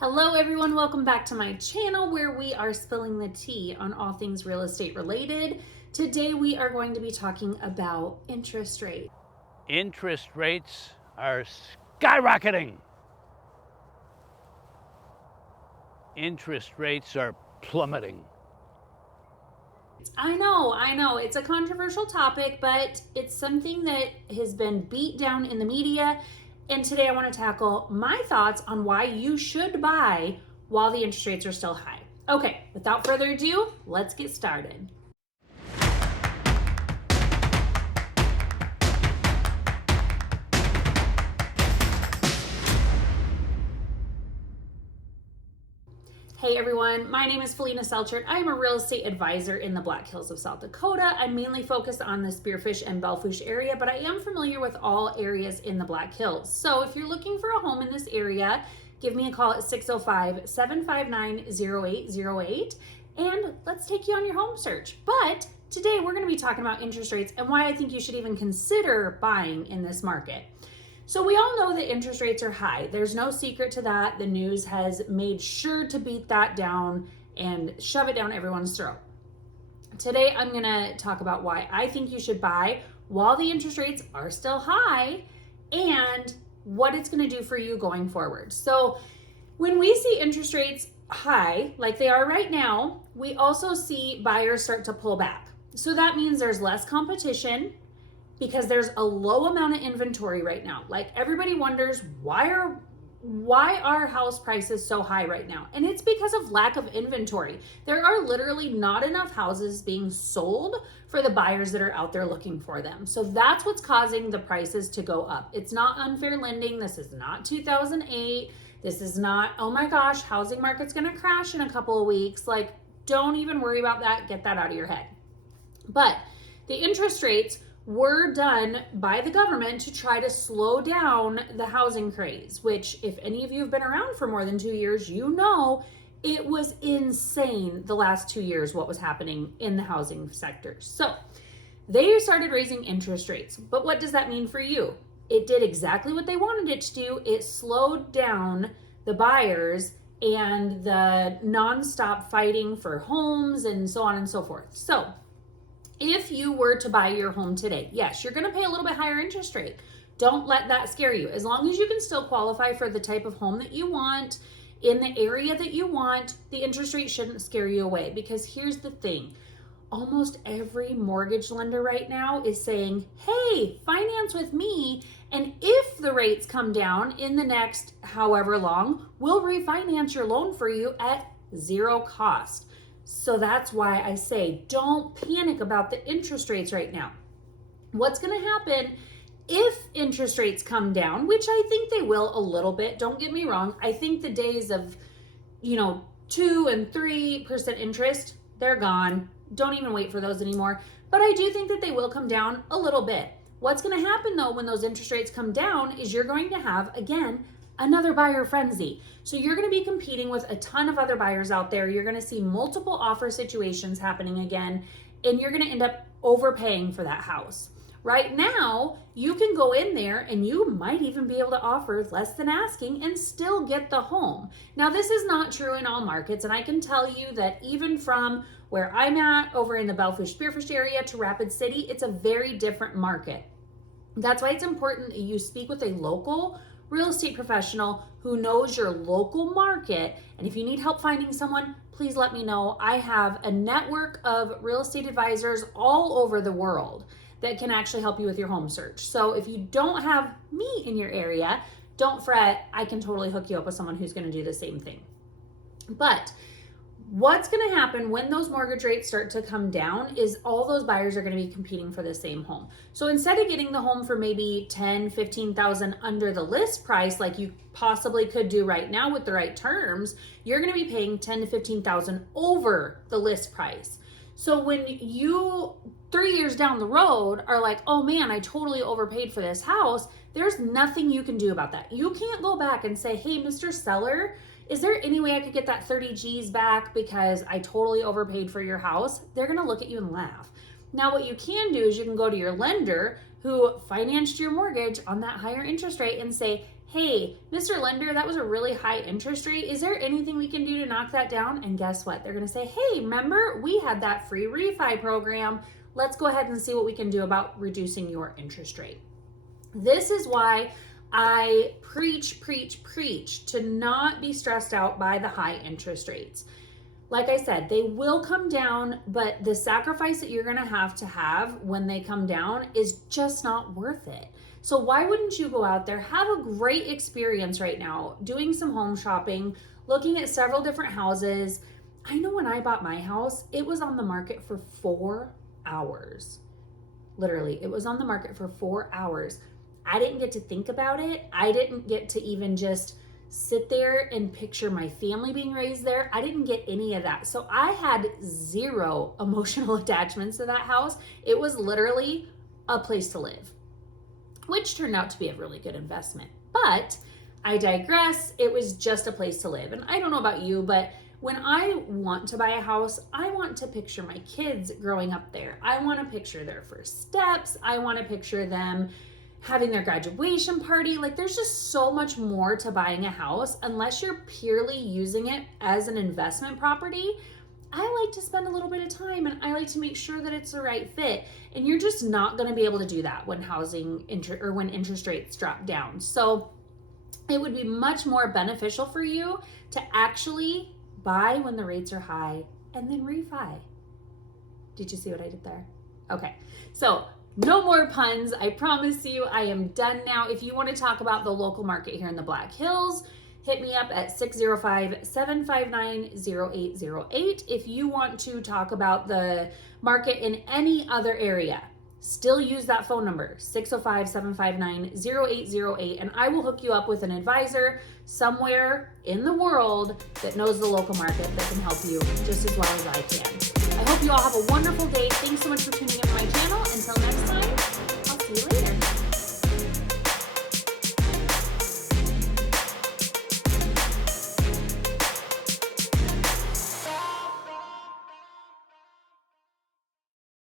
Hello everyone, welcome back to my channel where we are spilling the tea on all things real estate related. Today we are going to be talking about interest rates. Interest rates are skyrocketing. Interest rates are plummeting. I know, it's a controversial topic, but it's something that has been beat down in the media. And today I want to tackle my thoughts on why you should buy while the interest rates are still high. Okay, without further ado, let's get started. Hey everyone, my name is Falina Selchert. I am a real estate advisor in the Black Hills of South Dakota. I'm mainly focused on the Spearfish and Bellfish area, but I am familiar with all areas in the Black Hills. So if you're looking for a home in this area, give me a call at 605-759-0808 and let's take you on your home search. But today we're going to be talking about interest rates and why I think you should even consider buying in this market. So we all know that interest rates are high. There's no secret to that. The news has made sure to beat that down and shove it down everyone's throat. Today, I'm gonna talk about why I think you should buy while the interest rates are still high and what it's gonna do for you going forward. So when we see interest rates high, like they are right now, we also see buyers start to pull back. So that means there's less competition, because there's a low amount of inventory right now. Like everybody wonders why are house prices so high right now? And it's because of lack of inventory. There are literally not enough houses being sold for the buyers that are out there looking for them. So that's what's causing the prices to go up. It's not unfair lending. This is not 2008. This is not, oh my gosh, housing market's gonna crash in a couple of weeks. Like, don't even worry about that. Get that out of your head. But the interest rates were done by the government to try to slow down the housing craze, which if any of you have been around for more than 2 years, you know it was insane the last 2 years what was happening in the housing sector. So they started raising interest rates. But what does that mean for you? It did exactly what they wanted it to do. It slowed down the buyers and the nonstop fighting for homes and so on and so forth. So if you were to buy your home today, yes, you're going to pay a little bit higher interest rate. Don't let that scare you. As long as you can still qualify for the type of home that you want, in the area that you want, the interest rate shouldn't scare you away. Because here's the thing. Almost every mortgage lender right now is saying, hey, finance with me. And if the rates come down in the next however long, we'll refinance your loan for you at zero cost. So that's why I say don't panic about the interest rates right now. What's going to happen if interest rates come down, which I think they will a little bit. Don't get me wrong. I think the days of, 2 and 3% interest, they're gone. Don't even wait for those anymore. But I do think that they will come down a little bit. What's going to happen though when those interest rates come down is you're going to have, again, another buyer frenzy. So you're going to be competing with a ton of other buyers out there. You're going to see multiple offer situations happening again, and you're going to end up overpaying for that house. Right now, you can go in there and you might even be able to offer less than asking and still get the home. Now, this is not true in all markets, and I can tell you that even from where I'm at over in the Bellfish Spearfish area to Rapid City, it's a very different market. That's why it's important that you speak with a local real estate professional who knows your local market. And if you need help finding someone, please let me know. I have a network of real estate advisors all over the world that can actually help you with your home search. So if you don't have me in your area, don't fret. I can totally hook you up with someone who's going to do the same thing. But what's going to happen when those mortgage rates start to come down is all those buyers are going to be competing for the same home. So instead of getting the home for maybe 10, 15,000 under the list price, like you possibly could do right now with the right terms, you're going to be paying 10 to 15,000 over the list price. So when you 3 years down the road are like, oh man, I totally overpaid for this house, there's nothing you can do about that. You can't go back and say, hey, Mr. Seller, is there any way I could get that 30 G's back because I totally overpaid for your house? They're going to look at you and laugh. Now, what you can do is you can go to your lender who financed your mortgage on that higher interest rate and say, hey, Mr. Lender, that was a really high interest rate. Is there anything we can do to knock that down? And guess what? They're going to say, hey, remember we had that free refi program. Let's go ahead and see what we can do about reducing your interest rate. This is why I preach to not be stressed out by the high interest rates. Like I said, they will come down, but the sacrifice that you're going to have when they come down is just not worth it. So why wouldn't you go out there, have a great experience right now, doing some home shopping, looking at several different houses. I know when I bought my house, it was on the market for 4 hours. Literally, it was on the market for 4 hours. I didn't get to think about it. I didn't get to even just sit there and picture my family being raised there. I didn't get any of that. So I had zero emotional attachments to that house. It was literally a place to live, which turned out to be a really good investment. But I digress. It was just a place to live. And I don't know about you, but when I want to buy a house, I want to picture my kids growing up there. I want to picture their first steps. I want to picture them having their graduation party. Like, there's just so much more to buying a house unless you're purely using it as an investment property. I like to spend a little bit of time and I like to make sure that it's the right fit. And you're just not going to be able to do that when when interest rates drop down. So it would be much more beneficial for you to actually buy when the rates are high and then refi. Did you see what I did there? Okay. So no more puns. I promise you, I am done now. If you want to talk about the local market here in the Black Hills, hit me up at 605-759-0808. If you want to talk about the market in any other area, still use that phone number, 605-759-0808, and I will hook you up with an advisor somewhere in the world that knows the local market that can help you just as well as I can. I hope you all have a wonderful day. Thanks so much for tuning in to my channel. Until next time, I'll see you later.